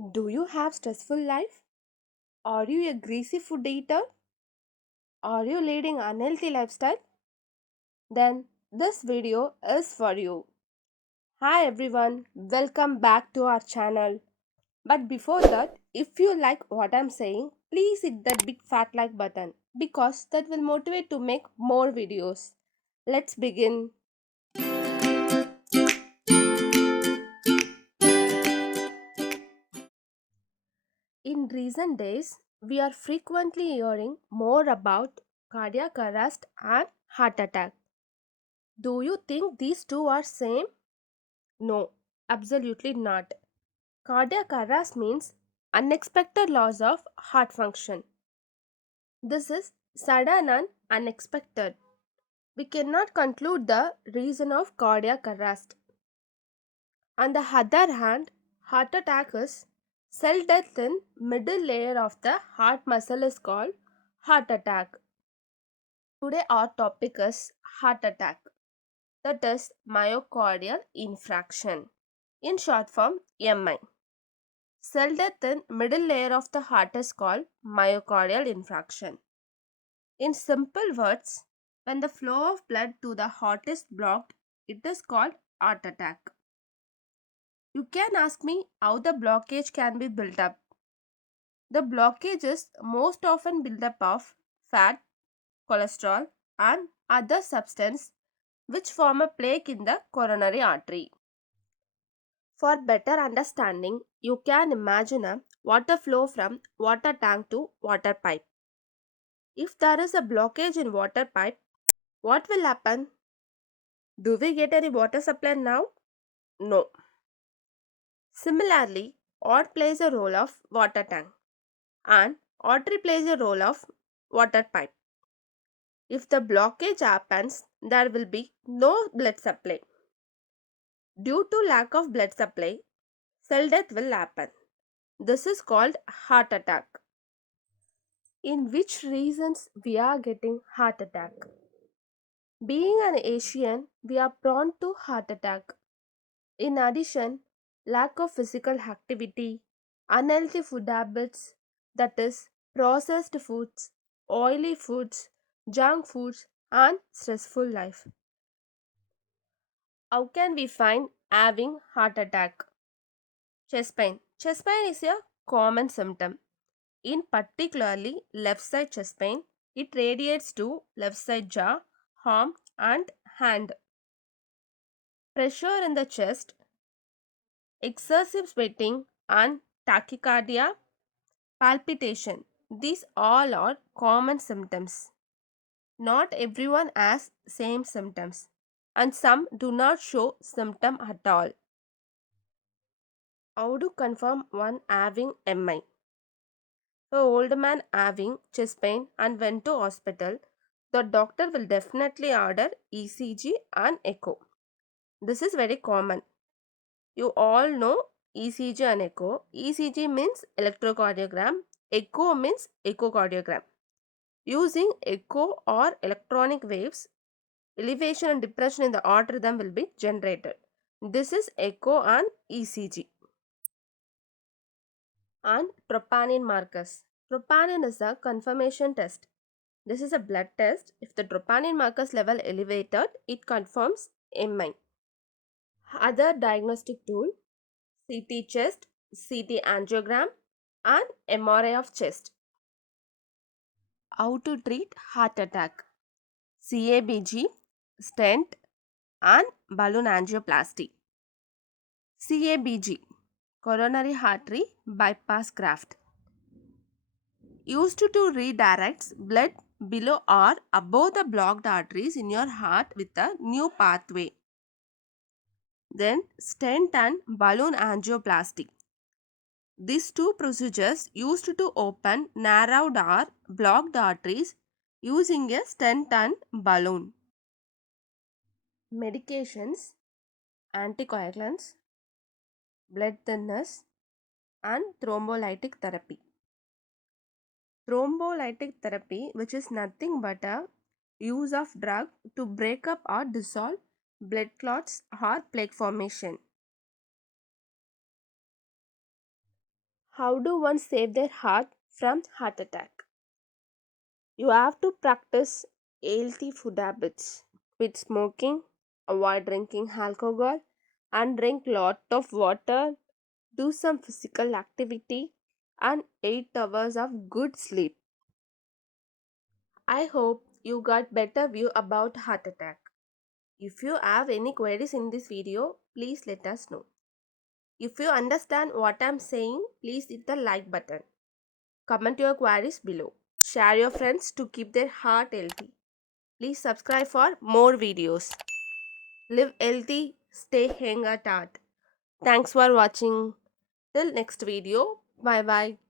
Do you have stressful life? Are you a greasy food eater? Are you leading unhealthy lifestyle? Then this video is for you. Hi everyone, welcome back to our channel. But before that, if you like what I'm saying, please hit that big fat like button because that will motivate to make more videos. Let's begin. In recent days, we are frequently hearing more about cardiac arrest and heart attack. Do you think these two are same? No, absolutely not. Cardiac arrest means unexpected loss of heart function. This is sudden and unexpected. We cannot conclude the reason of cardiac arrest. On the other hand, heart attack is cell death in middle layer of the heart muscle is called heart attack. Today our topic is heart attack, that is myocardial infarction. In short form, MI. Cell death in middle layer of the heart is called myocardial infarction. In simple words, when the flow of blood to the heart is blocked, it is called heart attack. You can ask me how the blockage can be built up. The blockage is most often built up of fat, cholesterol, and other substance which form a plaque in the coronary artery. For better understanding, you can imagine a water flow from water tank to water pipe. If there is a blockage in water pipe, what will happen? Do we get any water supply now? No. Similarly, odd plays a role of water tank and artery plays a role of water pipe. If the blockage happens, there will be no blood supply. Due to lack of blood supply, cell death will happen. This is called heart attack. In which reasons we are getting heart attack? Being an Asian, we are prone to heart attack. In addition, lack of physical activity, unhealthy food habits, that is, processed foods, oily foods, junk foods, and stressful life. How can we find having heart attack? Chest pain. Chest pain is a common symptom. In particularly left side chest pain, it radiates to left side jaw, arm, and hand. Pressure in the chest, excessive sweating, and tachycardia, palpitation. These all are common symptoms. Not everyone has same symptoms and some do not show symptom at all. How to confirm one having MI? A old man having chest pain and went to hospital, the doctor will definitely order ECG and echo. This is very common. You all know ECG and echo. ECG means electrocardiogram, echo means echocardiogram. Using echo or electronic waves, elevation and depression in the heart rhythm will be generated. This is echo and ECG. And troponin markers. Troponin is a confirmation test. This is a blood test. If the troponin markers level elevated, it confirms MI. Other diagnostic tool: CT chest, CT angiogram, and MRI of chest. How to treat heart attack? CABG, stent, and balloon angioplasty. CABG, coronary artery bypass graft, used to redirects blood below or above the blocked arteries in your heart with a new pathway. Then stent and balloon angioplasty. These two procedures used to open narrowed or blocked arteries using a stent and balloon. Medications: anticoagulants, blood thinners, and thrombolytic therapy. Thrombolytic therapy, which is nothing but a use of drug to break up or dissolve blood clots or plaque formation. How do one save their heart from heart attack? You have to practice healthy food habits with smoking, avoid drinking alcohol, and drink lot of water. Do some physical activity and 8 hours of good sleep. I hope you got better view about heart attack. If you have any queries in this video, please let us know. If you understand what I'm saying, please hit the like button. Comment your queries below. Share your friends to keep their heart healthy. Please subscribe for more videos. Live healthy, stay hang at heart. Thanks for watching. Till next video. Bye bye.